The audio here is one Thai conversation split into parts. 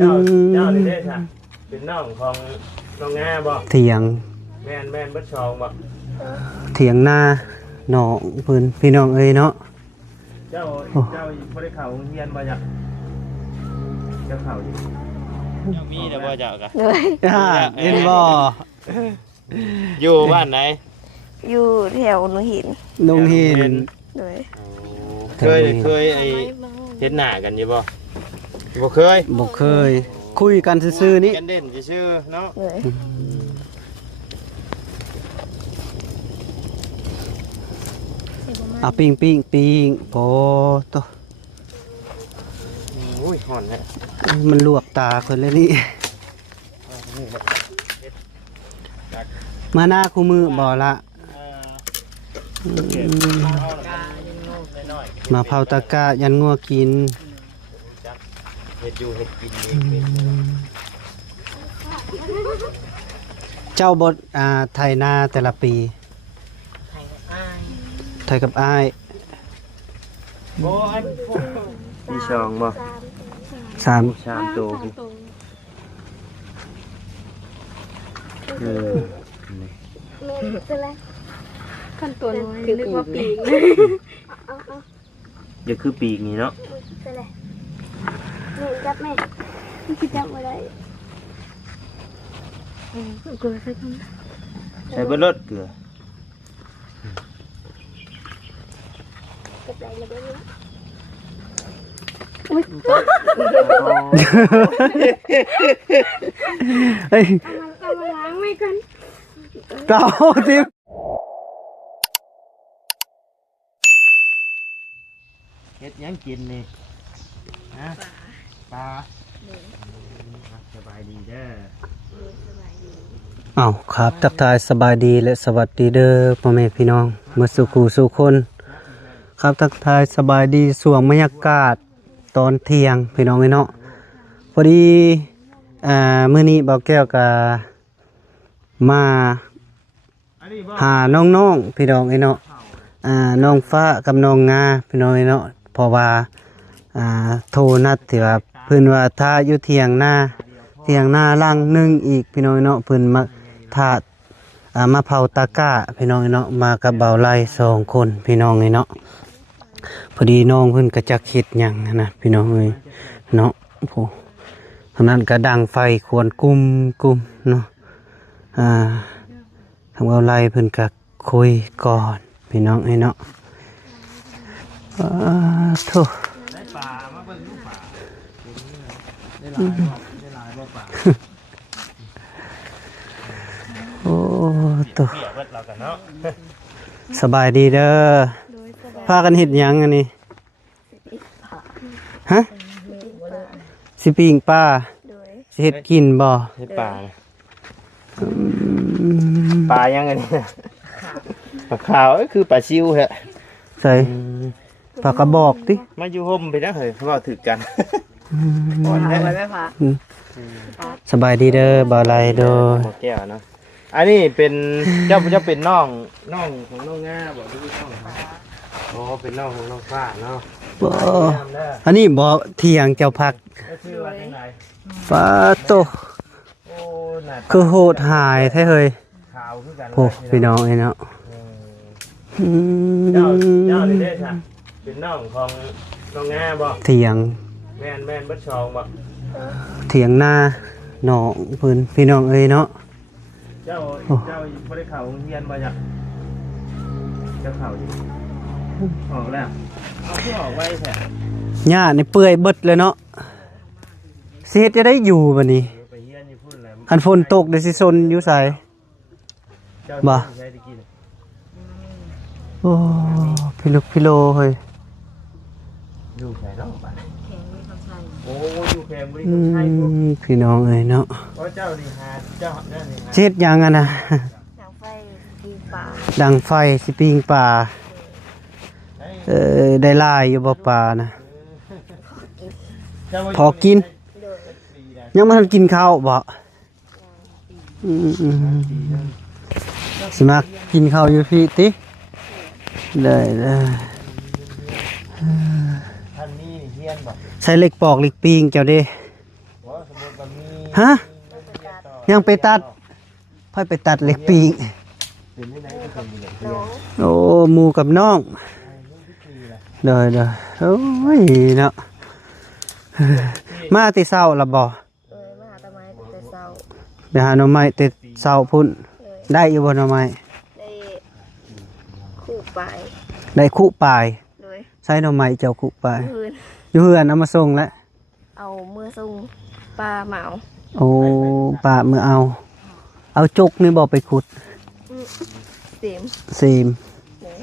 เจ้านี่ได้ค่ะเป็นน้องของน้องงาบ่เถียงแม่นเบิดชองบ่เถียงหน้าน้องเพิ่นพี่น้องเอ้ยเนาะเจ้าบ่ได้เข้าโรงเรียนบ่จ้ะเจ้าเข้าอยู่ยังมีแต่บ่เจ้ากะเห็นบ่ อยู่บ้านไหนอยู่แถวหนูหินน้องหินเลยเคยไอ้เห็นหน้ากันอยู่บ่เคยคุยกันซื่อๆนี่กันเด่นซื่อเนาะปิ้งโอ้โตอุ้ยฮ้อนแฮะมันลวกตาคนเลยนี่มาหน้าคู่มือบ่ละมาเผาตะกะยันงัวกินเฮ็ดอยู่เฮ็ดกินเจ้าบทไทยนาแต่ละปีไทยกับอ้ายมีช่องบ่สามโตขั้นตัวน้อยนึกว่าปีกอย่าคือปีกนี่เนาะแม่จับแม่คิดจับมาได้เกลือใส่เบอร์รถเกลือกับไรระเบิดเฮ้ยเอามาล้างไม่กันเก่าทิพเฮ็ดยังกินนี่ฮะปลาสบายดีเด้อครับทักทายสบายดีและสวัสดีเด้อพ่อแม่พี่น้องมาสู่กูสู่คนครับทักทายสบายดีส่วงบรรยากาศตอนเที่ยงพี่น้องเนาะพอดีมื้อนี้บ่าวแก้วก็มาหาน้องๆพี่น้องเนาะน้องฟ้ากับน้องงาพี่น้องเนาะเพราะว่าโทรนัดที่ว่าเพิ่นว่าถ้าอยู่เที่ยงหน้าล่างนึงอีกพี่น้องเนาะเพิ่นมาถ้ามาเผาตะกร้าพี่น้องเนาะมากับเบาไล่2คนพี่น้องเนาะพอดีน้องเพิ่นก็จักเฮ็ดหยังนะพี่น้องเอ้ยเนาะโอ้ทางนั้นก็ดังไฟควรกุมเนาะทางเบาไล่เพิ่นก็คุยก่อนพี่น้องเอ้ยเนาะโธ่ได้ปลามาเบิ่งลูกปลาได้หลายบ่ปลาโอ้ตัวสบายดีเด้อพากันเฮ็ดหยังอันนี้ฮะสิปิ้งปลาสิเฮ็ดกินบ่เฮ็ดปลาปลายังอันนี้ปลาขาวคือปลาซิวฮะใส่ปลากระบอกติมาอยู่ห่มไปนะเฮ้ยเว้าถึกกันอ่อนได้ไหมพะสบายดีเด้อบ่าวไล่เด้อแก้วเนาะอันนี้เป็นเจ้าเป็นน้องของน้องงาบอกที่น้องโอ้เป็นน้องของน้องฟ้าเนาะอันนี้บ่เที่ยงเจ้าพักชื่อว่าจังได๋ฟ้าโตโอ้น่ะคือโหดหายแท้เฮ้ยขาวคือกันโอ้พี่น้องเอ้ยเนาะเจ้านี่ได้ค่ะเป็นน้องของน้องงาบ่เที่ยงแม่นเบิดชองบ่เถียงหน้าน้องเพิ่นพี่น้องเอ้ยเนาะเจ้าบ่ได้เข้าโรงเรียนบ่จ้ะเจ้าเข้าอยู่ออกแล้วคือออกไว้แท้หญ้านี่เปื่อยเบิดเลยเนาะสิเฮ็ดจะได้อยู่บัดนี้ไปเฮียนอยู่พุ่นแหละคันฝนตกได้สิซนอยู่ไสบ่โอ้พี่ลูกพี่โลเฮ้ยอยู่ไสเนาะบัดโอ้อยู่แคมบ่ได้ใช่พี่น้องเอ้ยเนาะเจ้านี่หาเจ้านั่นนี่เฮ็ดหยังอ่ะนะดังไฟสิปิ้งปลาได้หลายอยู่บ่ปลานะพอกินยังบ่ทันกินข้าวบ่สิมากินข้าวอยู่พี่ติได้ท่านนี้เฮียนบ่ใส่เล็กปอกเล็กปิ้งเจ้าเด้บ่ใส่ ฮะยังไปตัดพ่อยไปตัดเหล็กปีกโอ้หมู่กับน้องเด้อโอ้ยเนาะมาแต่เช้าละบ่ มาหาตะไม้แต่เช้า ไปหาหน่อไม้แต่เช้าพุ่นได้อยู่บ่หน่อไม้ ได้คู่ไป ได้คุปลาย เลย ใช้หน่อไม้เจ้าคุปลาย พื้น อยู่เฮือนเอามาส่งแล้ว เอามือส่งปลาเหมา โอ้ป้ามือเอาจกนี่บ่ไปขุด เต็ม เสียม เลย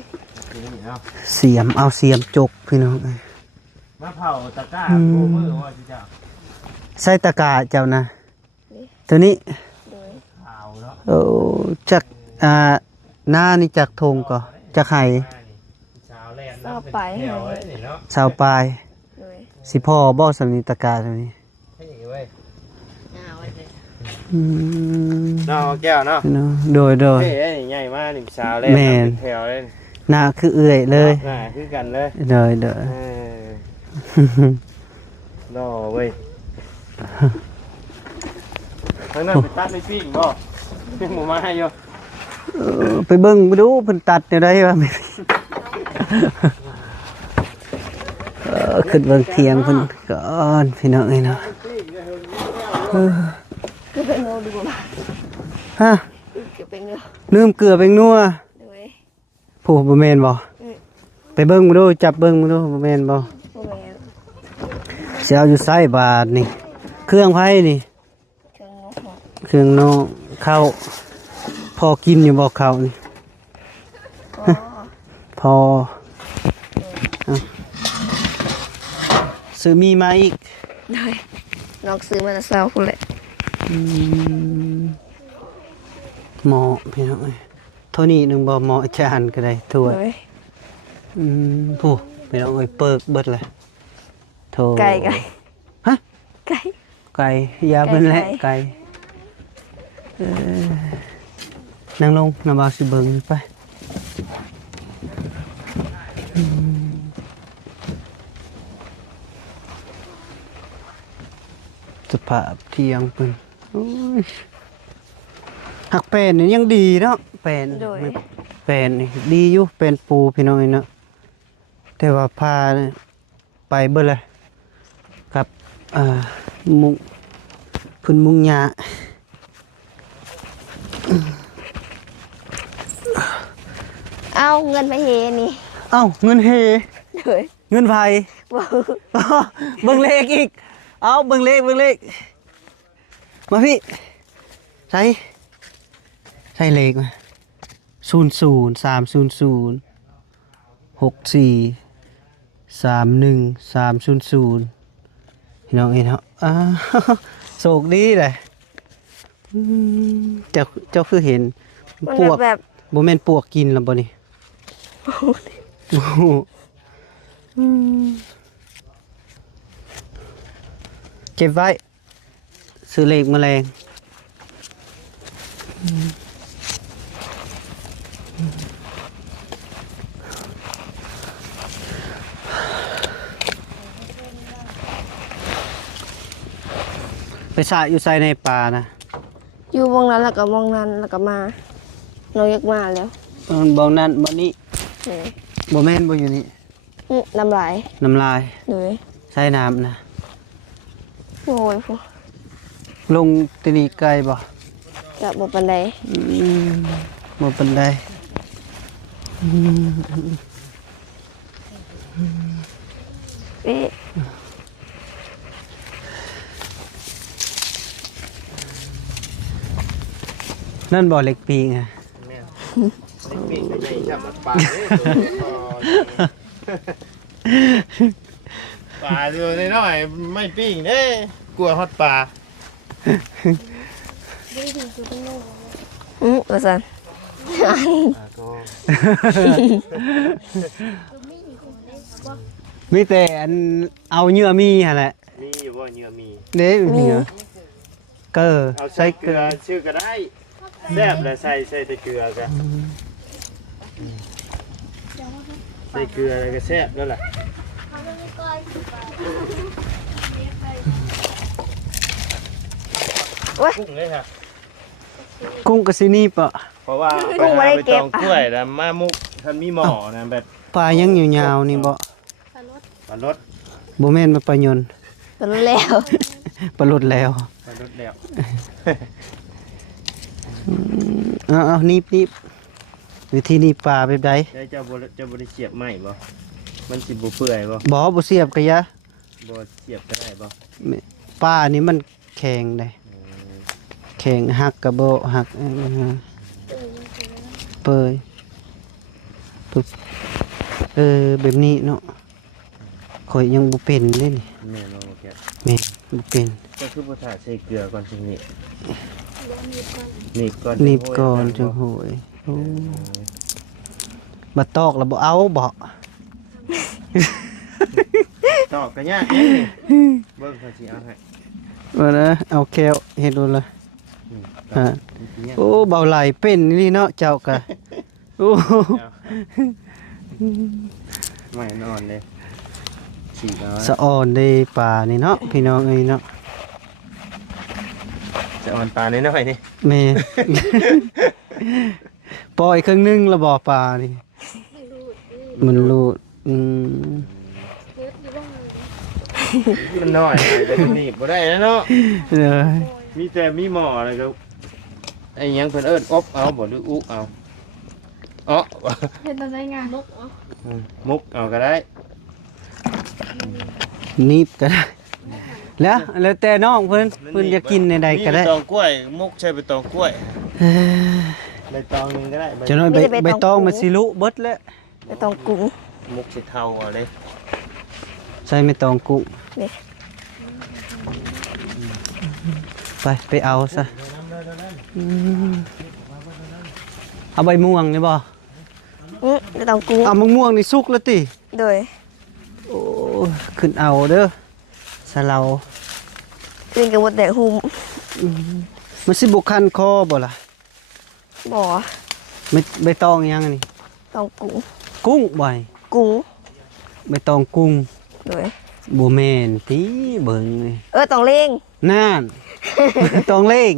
เสียมเอาเสียมจกพี่น้องเอ้ย มาเผาตะกร้าโคมือว่าสิจ้า ใส่ตะกร้าเจ้านะตัวนี้ เลย ขาวเนาะ โอ้จากหน้านี่จากทงก็จากไห้ สาวแลน ชอบไป แถ ให้ วไว้นี่เนาะ สาวปลาย เลย สิพ่อบ่สำนีตะกร้าตัวนี้ ให้เว้ย เอาไว้เลย อืม เนาะแก้วเนาะ พี่น้องโดย เฮ้ยไอ้นี่ใหญ่มากนี่สาวแลน แม่น แถวเลย หน้าคือเอื่อยเลย น่าคือกันเลย โดย เออรอเว้ยทางนั้นไปตัดในปิ้งบ่ยังบ่มาให้อยู่ ไปเบิ่งไปดูเพิ่นตัดแนวใดวะแม่ขึ้นเบิ่งเทียงเพิ่นก่อนพี่น้องเอ้ยเนาะ คือเป็นโนดูมา ฮะ คือเป็นเนื้อ ลืมเกลือเป็นนัว เลย ผู้บ่แม่นบ่ไปเบิ่งมาดูจับเบิ่งมาดูบ่แม่นบ่ โอ้ย สิเอาอยู่ไสบาทนี่เครื่องไผนี่ เครื่องงอก เครื่องน้องข้าวพอกินอยู่บ่ข้าวนี่ อ๋อ พอเอาซื้อมีมาอีก เลยน้องซื้อมาจากเซาคุณแหละ หมอพี่น้องเอ้ยเท่านี้หนึงบ่หมอจานก็ได้ถ้วย เลย ผู้พี่น้องเอ้ยเปิกเบิดเลยโธ่ ไก่ ฮะ ไก่ ไก่ยาเบิ่นแหละ ไก่ ไก่นั่งลงน้ำบาสิเบิ่งไปสภาพเที่ยงเพิ่นโอ้ยหักแป้นนี่ยังดีเนาะแป้น โดย แป้นนี่ดีอยู่แป้นปูพี่น้องเอ้ยเนาะแต่ว่าพาเนี่ยไปเบิดเลยกับมุงพื้นมุงหญ้า เอาเงินไปเฮนี่ เอ้าเงินเฮ เลย เงินไผ บ่ เบิ่งเลขอีกเอาเบิ่งเลขมาพี่ใส่เลขมา0030643130พี่น้องเอ้ยเนาะโชคดีเลยเจ้าคือเห็น มัน ปวก แบบ บ่แม่นปวกกินแล้วบ่นี่โอ้โหเก็บไว้ซื้อเลขแมลงไปสระอยู่ใส่ในป่านะ อยู่มองนั้นแล้วก็มองนั้นแล้วก็มาเราอยากมาแล้ว บ่นั้นบ่นี้ เลย บ่แม่นบ่อยู่นี่ น้ำลาย น้ำลาย เลย ใส่น้ำนะ โอ้ยพวก ลงตนีไกลบ่ จะบ่ปันใด บ่ปานใดอืม เอ๊ะ นั่นบ่เล็กปีไง แม่นไอ้ปิ้งก็ใหญ่จับปลาเด้ปลาดูน้อยๆไม่ปิ้งเด้กลัวฮอดปลา ว่าซั่น มีแต่อันเอาเนื้อมีหั่นแหละ มีอยู่บ่เนื้อมี เด้มีเหรอเกอ เอา ใส่ ใส่ เก เก ลื ลื อ อชื่อก็ได้แซ่บเลยใส่แต่เกลือกันใส่เกลืออะไรก็แซ่บนั่นแหละ กุ้งเลยค่ะ กุ้งกะสินีปะ เพราะว่าไปหาไปตองกล้วยแล้วมามุกท่านมีหมอนะแบบ ปลายังยาวๆนี่บ่ ปลารส บ่แม่นมาปลายนต์ ตอนแล้ว ปลาลดแล้ว ปลารสแล้ว เอานีบวิธีนีบปลาแบบใด ได้เจ้าบ่ได้เสียบไหมบ่มันสิบ่เปื่อยบ่ บ่เสียบกะยะ บ่เสียบก็ได้บ่ ปลานี่มันแข็งได้แข็งหักกะบ่หักเปื่อยปึ๊บแบบนี้เนาะข่อยยังบ่เป็นเด้นี่ แม่นบ่แก แม่นบ่เป็น ก็คือบ่ถ่าใส่เกลือก่อนจังนี้นี่ก่อน นีบก่อนจังโหยโอ้บ่ตอกแล้วบ่เอาบ่ ตอกก็ยากนี่เบิ่งเขาสิเอาให้ ว่านะเอาแก้วเฮ็ดดูละ ฮะ เนี่ย โอ้เบาไหลเป็นนี่เนาะเจ้ากะโอ้ ไม่นอนเลยสีน้อย สะอ่อนได้ป่านี่เนาะพี่น้องเอ้ยเนาะ จะอ่อนปลาน้อยๆนี่ แม่ ปล่อยครึ่งหนึงแล้วบ่ป่านี่มันรูดมันน้อยแต่มันหนีบบ่ได้นะเนาะ เลย มีแต่มีหม้ออะไรก็ไอ้หยังเพิ่นเอิ้นอบเอาบ่หรืออุเอาอ๋อ เห็นตอนได้งานนกอ๋อ มุกเอาก็ได้ นิบก็ได้แล้วแต่น้องเพิ่นจะกินในใดก็ได้ มีใบตองกล้วยมุกใช้ใบตองกล้วยใบตองหนึงก็ได้ จะน้อยใบตองมันสิลุเบิดแล้ว ไปตองกุ้ง มุกสิเทาเอาเลย ใส่ใบตองกุ้ง นี่ ไปเอาซะเอาใบม่วงนี่บ่ ไปตองกุ้ง เอามะม่วงนี่สุกแล้วติ โดย โอ้ขึ้นเอาเด้อสะเลา กินกับหมดแต่หุ่ม มันสิบุคันคอบ่ล่ะ บ่อ ไม่ใบตองยังอันนี้ ตองกุ้ง กุ้งบ่อย กุ้ง ใบตองกุ้ง โดย บ่แม่นติเบิ่งนี่ ตองเล่ง นั่น ตองเล่ง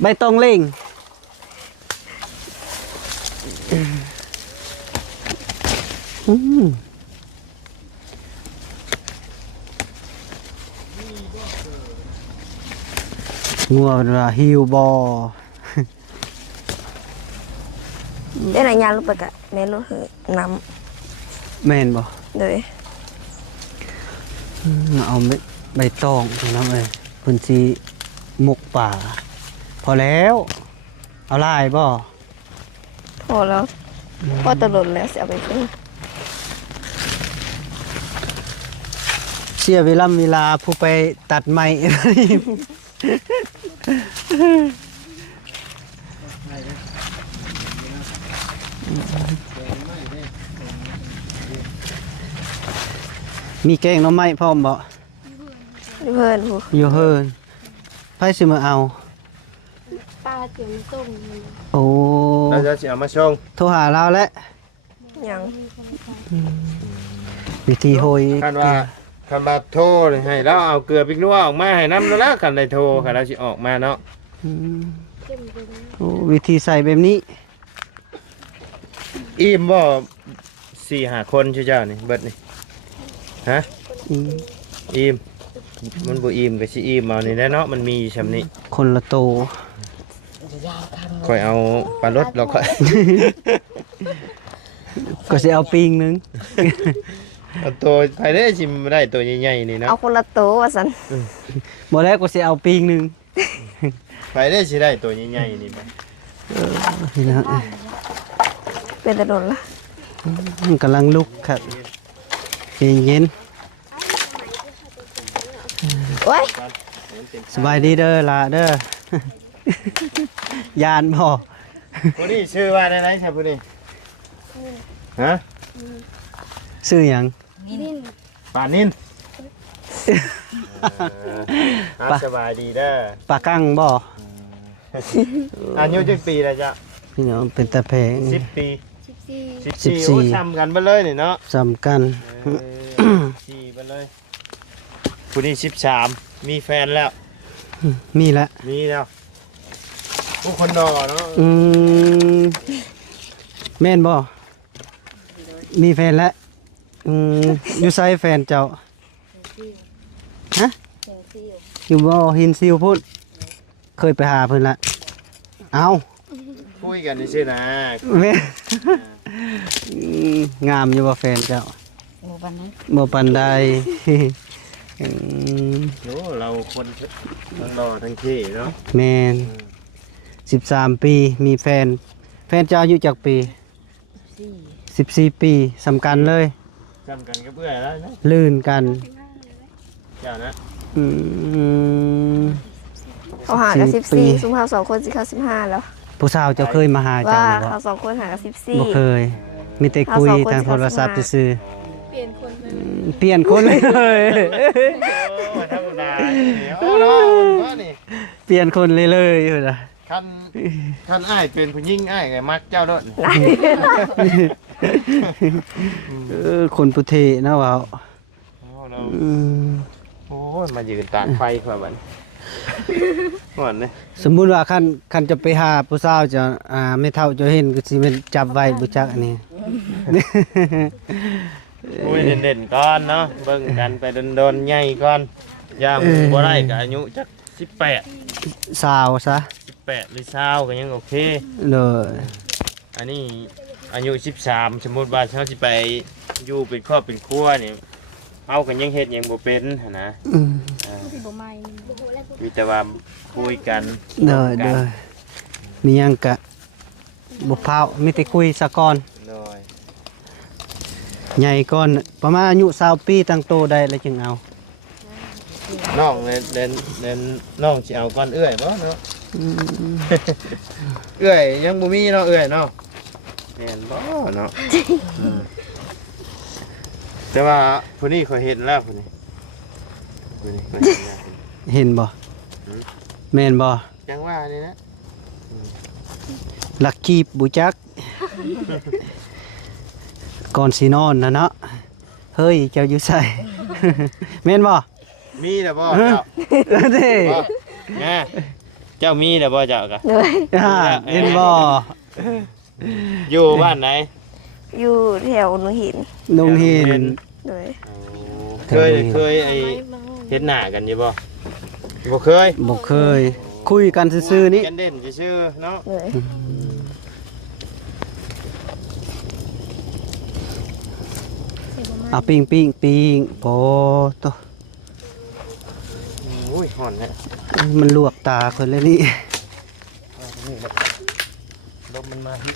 ใบตองเล่งอืมงัวเป็นว่าหิวบ่ ได้รายงานลงไปกะแม่นเหอะน้ แม่นบ่ ำโดย มาเอาใบตองพี่น้องเอ้ยเพิ่นสิหมกป่า พอแล้ว เอาลายบ่ พอแล้วพอตลอดแล้วสิเอาไปขึ้น เสียเวลาผู้ไปตัดไม้ มีแกงหน่อไม้พร้อมบ่ เพื่อนผู้ อยู่เฮินไผสิมาเอา ป้าเจียมส้ม โอ้ เราจะเอามาส่ง โทรหาเราแล้ว ยัง วิธีโหย คันว่าโทรนี่ให้เราเอาเกลือพริกนัวออกมาให้น้ำแล้วคันได้โทรคันเราสิออกมาเนาะ อืมโอ้วิธีใส่แบบนี้ อิ่มบ่4-5 คนชื่อเจ้านี่เบิดนี่ฮะ อืม อิ่มมันบ่อิ่มก็สิอิ่มเอานี่แหละเนาะมันมีอยู่ซำนี้ คนละโต ค่อยเอาปลารสเราค่อย ก็สิเอาปิงหนึง เอาตัวไปได้สิบ่ได้ตัวใหญ่ๆนี่เนาะ เอาคนละโต๊ะว่าสัน บ่แล้วก็สิเอาปิงหนึง ไปได้สิได้ตัวใหญ่ๆนี่บ่ นี่นะ เป็นตะโดนละ มันกำลังลุกครับเย็น โอ้ย ๆสบายดีเด้อล่ะเด้อ ยานบ่ ผู้นี้ชื่อว่าไหนๆครับผู้นี้ฮะ ซื้อหยัง ปานินสบายดีเด้อ ปลากั้งบ่ อายุจักปีแล้วจ้ะ พี่น้องเป็นตาแพง 10 ปี 14 14โอ้ซ้ำกันไปเลยนี่เนาะ สำคัญ 4ไปเลย ผู้นี้13มีแฟนแล้ว มีแล้ว มีแล้วผู้คนดอเนาะ แม่นบ่มีแฟนแล้วอยู่ไซแฟนเจ้าฮะอยู่บ่หินซิวพูดเคยไปหาเพิ่นละเอา คุยกันนี่ซื่อนะ แม่งามอยู่บ่แฟนเจ้าบ่ปานใด โอ้เราคนทั้งรอทั้งเท่เนาะ แม่น13 ปีมีแฟนเจ้าอายุจักปี14 ปีสำคัญเลย จำกันก็เพื่อแล้วนะ ลื่นกัน เจ้านะ อืม เขาหากับ 14 ปี 14ซุมเฮา2คนสิเข้า15แล้ว ผู้สาวเจ้าเคยมาหาเจ้า ว่า บ่ เขา2คนหากับ บ่เค 14 ย มีแต่คุย เอาสองคน ทางโทรศัพท์ สิ ซื่อ เปลี่ยนคนเลย เปลี่ยนคนเลย โอ้ธรรมดาโอ้เนาะว่านี่ เปลี่ยนคนเลยพุ่นน่ะ ท่านอ้ายเป็นผู้หญิงอ้ายไงมักเจ้าโดด คนปุเทนะว่า โอ้เรา อืม โอ้ยมายืนตากไฟกว่าบัดก่อนเลย สมมุติว่าคันจะไปหาผู้สาวจะไม่เท่าจะเห็นก็สิเป็นจับไว้บ่จักอันนี้ คุยเด่นๆก่อนเนาะเบิ่งกันไปโดนๆใหญ่ก่อนย่ามบ่ได้ก็อายุจัก18 สาวซะ 18หรือ20ก็ยังโอเค เลย อันนี้อายุ13สมมุติว่าเฮาสิไปอยู่เป็นครอบเป็นครัวนี่เฮาก็ยังเฮ็ดหยังบ่เป็นหั่นนะ อืม มีแต่ว่าคุยกัน เลยมีหยังกะบ่พร้าวมีแต่คุยซะก่อน โดย ใหญ่ก่อนประมาณอายุ20 ปีตั้งโตได้แล้วจึงเอา น้องเล่นน้องสิเอาก่อนเอื้อยบ่เนาะ เอื้อยยังบ่มีเนาะเอื้อยเนาะแม่นบ่เนาะแต่ว่าผู้นี้เขาเห็นแล้วผู้นี้เขาเห็นแล้ว เห็นบ่แม่นบ่ จังว่านี่นะ ลักกีบบุจัก ก่อนสินอนนะเนาะเฮ้ยเจ้าอยู่ใส่ แม่นบ่ มีแล้วบ่ เออ เจ้า เด้ บ่แม่เจ้ามีแล้วบ่เจ้าก็ เลย เห็นบ่ อยู่บ้านไหน อยู่แถวหนูหิน นงเห็น เลย เคยไอ้เฮ็ดหน้ากันอยู่บ่บ่เคย บ่เคย คุยกันซื่อๆนี่ กันเด่นซื่อๆเนาะ เลย เอาปิ้งโอ้โต โอ้ยฮ้อนแฮะ มันลวกตาคนเลยนี่ ลมมันมาฮิ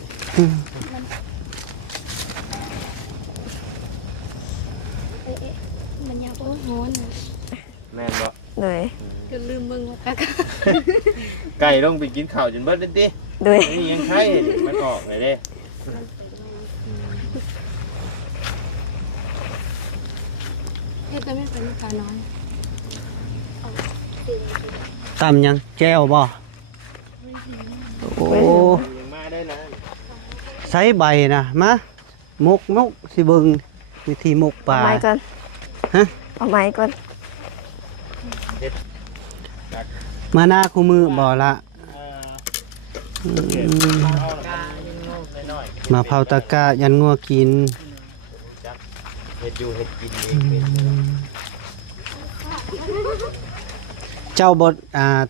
มันยาวโอ้โห แม่นบ่ เลย จนลืมมึงว่ากัก ไก่ลงไปกินข้าวจนเบิดเด้ติ เลย นี่ยังไข่มันออกเลยเด้ เฮ็ดแต่ไม่เป็นลูกค้าน้อย ตำยังแก้วบ่โอ้ ยังมาได้นะ ใช้ใบนะมามกสิเบิ่งวิธีมกป เอา ลา ไม้ก่อน ฮะ เอาไม้ก่อน มาหน้าคู่มือบ่ละ เอาละน้อย มาเผาตะกะยันงัวกิน ๆเฮ็ดอยู่เฮ็ดกินเองเป็น เจ้าบท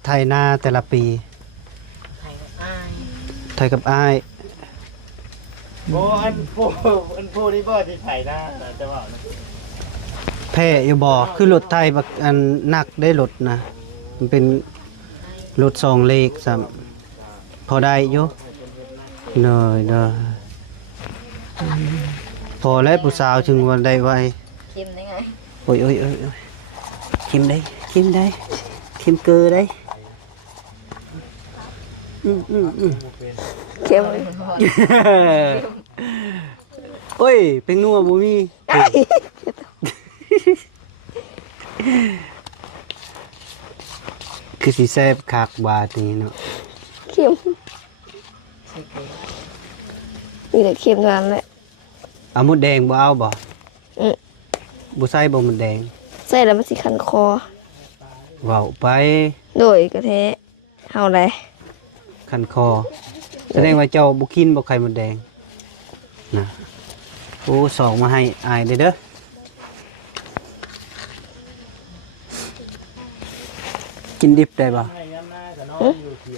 ไทยนาแต่ละปี ไทยกับอ้าย โอ้อันผู้นี่บ่ที่ไถนะจะว่านะ แพ้อยู่บ่คือรถไทยบักอันหนักได้รถนะมันเป็นรถ2เลขซ้ำพอได้อยู่เด้อพอแล้วผู้สาวจึงวันได้ไว เค็มได้ไง โอ้ยคิมได้คิมเกลือได้อืม เค็ม โอ้ยเป็นนัวบ่มีคือสิแซ่บคักบาดนี้เนาะ เค็มนี่แหละเค็มกันแหละ เอาหมดแดงบ่เอาบ่ อืม บ่ใส่บ่หมดแดง ใส่แล้วมันสิคันคอ เว้าไป โดยกระแทะเฮาได้ คันคอแสดงว่าเจ้าบ่กินบ่ไข่มดแดงนะโอ้สองมาให้อายเด้อกินดิบได้บ่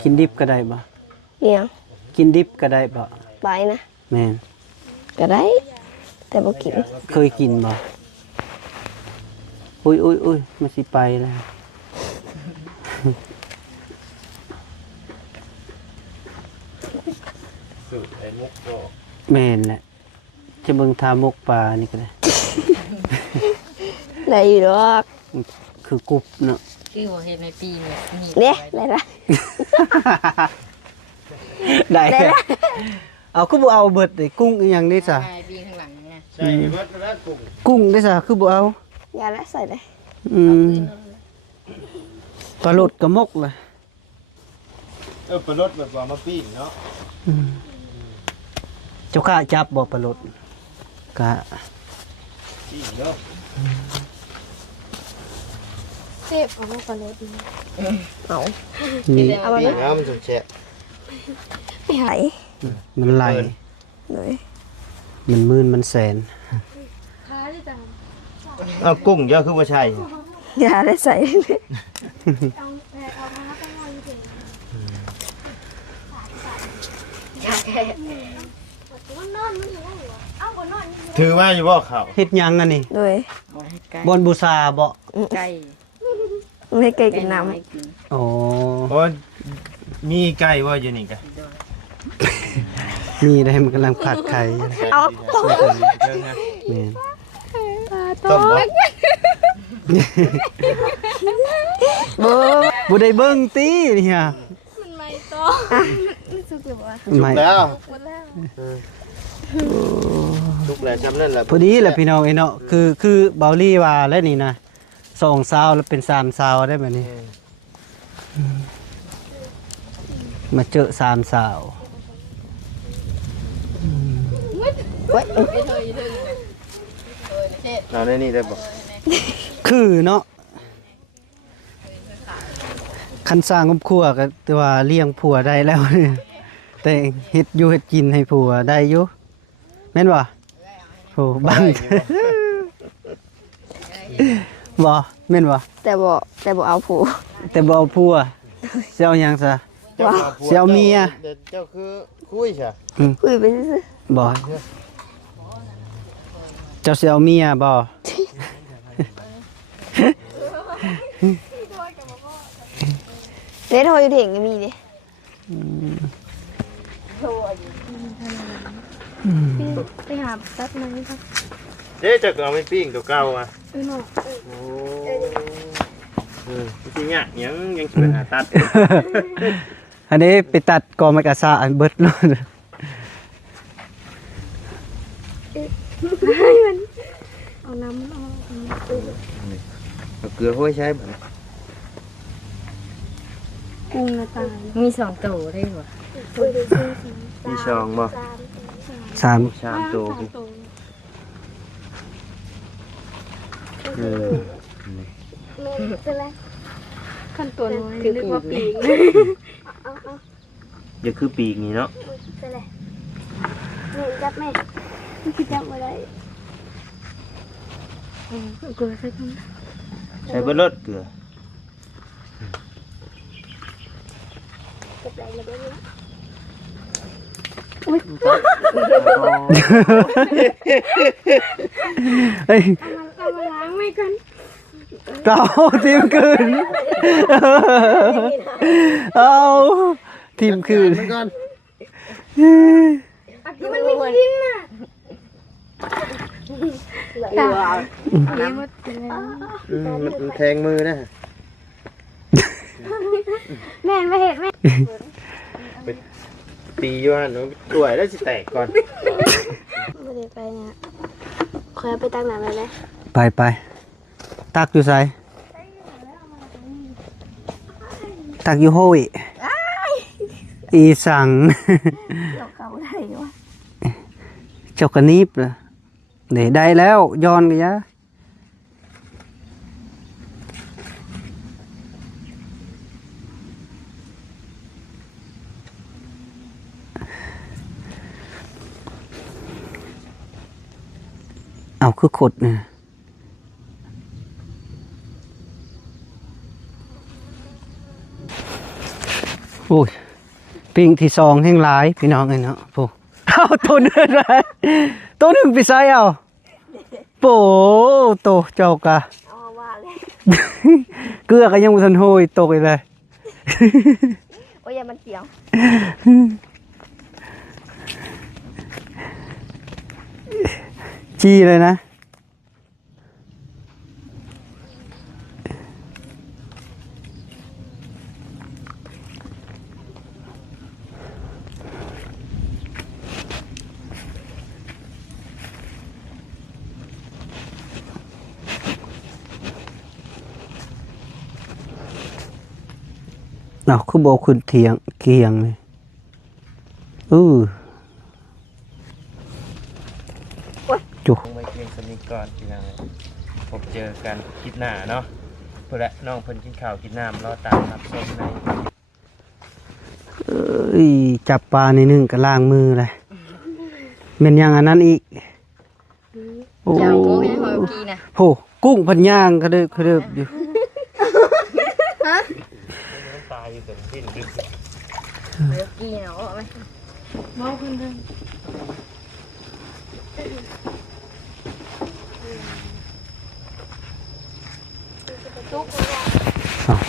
กินดิบก็ได้บ่ เนี่ย กินดิบก็ได้บ่ ไปนะ แม่น ก็ได้ แต่บ่กิน เคยกินบ่อุ้ยมันสิไปแล้ว สูตรไอ้มุกก็ แม่นแหละจะเบิ่งทามกปลานี่ก็ได้ ได้อยู่ดอก คือกรุบเนาะ คือว่าเห็นในปีเนี่ยมี เนี่ยได้ละ ได้ ได้ละ เอาคือบ่เอาเบิดเลยกุ้งอีหยังนี่ซะ ใช่ปีข้างหลังนะ ใช่เบิดแล้วกุ้ง กุ้งได้ซะคือบ่เอา อย่าละใส่เลย ปลาหลดกระมกเลย ปลารสแบบว่ามาปิ้งเนาะ เจ้าข้าจับบ่ปลาหลดกะ ปิ้งเนาะ เทพเอามาปลาโรด เอา นี่ เอาไว้ ปิ้ง นะ แล้วมันจะแฉะ ไปไหน มันไหล เลย มันมื่นมันแสน ค้าที่ตาม เอากุ้งเยอะคือว่าใช่ อย่าได้ใส่เลย ถือว่าอยู่บ่เขา เฮ็ดหยังอันนี้ โดย บอนบูชาบ่ ไก่ ไม่ให้ไก่กินน้ อ๋อ โอ้มีไก่ว่าอยู่นี่กัน มีได้มันกำลังผัดไข่ ำเอาต้ม นี่ ต้มบ่ บ่ บ่ได้เบิ่งติเนี่ย มันไม่ต่อ สุกหรือบ่ ไม่ แล้วลุกแล้วจำนั่นแหละ พอดีแหละพี่น้องไอ้เนาะคือเบาลี่ว่าแล้วนี่นะ2ซาวแล้วเป็น3ซาวได้แบบนี้มาเจอ3ซาว ไว้ ไปเธออยู่ถึงเทพ เอาในนี่ได้บ่ คือเนาะคันสร้างครอบครัวก็แต่ว่าเลี้ยงผัวได้แล้วเนี่ยแต่เฮ็ดอยู่เฮ็ดกินให้ผัวได้อยู่แม่นบ่โหบังบ่แม่นบ่ แต่บ่เอาผู แต่บ่เอาผัวสิเอาหยังซะ เจ้าผัว เสี่ยวเมีย เจ้าคือคุยใช่ คุยไปซื่อ บ่เจ้าสิเอาเมียบ่ เด้โทรอยู่เถียงก็มีดิ ไปหาตัดไม้ครับ เจ๊จะเอาไม่ปิ้งตัวเก่าอ่ะ เนาะ โอ้จริงๆเนี่ยยังช่วยหาตัด อันนี้ไปตัดกอไม้กระซาอันเบิดเลย เอาน้ำเอา เอาเกลือห้วยใช้บ่ กุ้งนะตายมี2ตัวได้บ่ มีช่องบ่ สาม ชามตัวเออ เป็นไร ขั้นตัวน้อยนึกว่าปีก อย่าคือปีกนี่เนาะ เป็นไรแม่จับแม่คิดจับบ่ได้ เกลือใส่กัน ใช้เบอร์รถเกลือ เก็บได้แล้วเด้อ เฮ้ย เอามาล้างไม่กัน เต่าทีมคืนเอาทีมคืน มันก่อน ที่มันไม่กินน่ะ นี่หมดแล้ว มันแทงมือนะ แม่ไม่เห็นแม่ ตีอยู่ฮะหนูป่วยแล้วสิแตกก่อน ไม่ได้ไปเนี่ยขอไปตั้งหนังเลยนะ ไปตักอยู่ไสตักอยู่โฮยอีสัง เก่าได้วะ เจ้ากระนิบล่ะนี่ได้แล้วย้อนกันยะ เอาคือขดนะโอ้ยปิงที่สองแห่งหลายพี่น้องเลยเนาะโอ้เอาตัวหนึงเลยตัวหนึ่งไปใส่เอาโปโตเจ้ากะ เอาว่าเลย เกลือก็ยังบ่ทันโหยตกอีกเลย โอ้ยอย่ามันเกี่ยว จี้เลยนะเอาคือบอกคุณเถียงเกียงเลยจุก ลงไปเพียงสนิทก่อนพี่น้องพบเจอกันคลิปหน้าเนาะเพื่อละน้องเพิ่นกินข้าวกินน้ำรอตามรับชมใน จับปลาในนึ่งก็ล้างมือเลยเป็นอย่างอันนั้นอีกโอ้ เจ้าโง่ยังหอยกีนะ โหกุ้งพันย่างก็เดิบอยู่ น้ำตาอยู่เต็มที่ดึก หอยกีเนาะไหมมองขึ้นเลย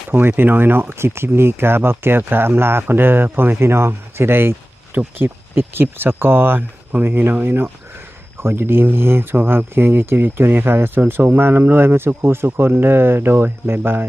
พ่อแม่พี่น้องเนาะคลิปนี้กะเบาแก้วกะอำลาก่อนเด้อพ่อแม่พี่น้องสิได้จบคลิปปิดคลิปซะก่อนพ่อแม่พี่น้องเนาะขออยู่ดีมีแรงสุขภาพแข็งแรงเจ็บอย่าจนอย่าขาดส่วนสูงมากร่ำรวยมาสุขสุขคนเด้อโดยบ๊ายบาย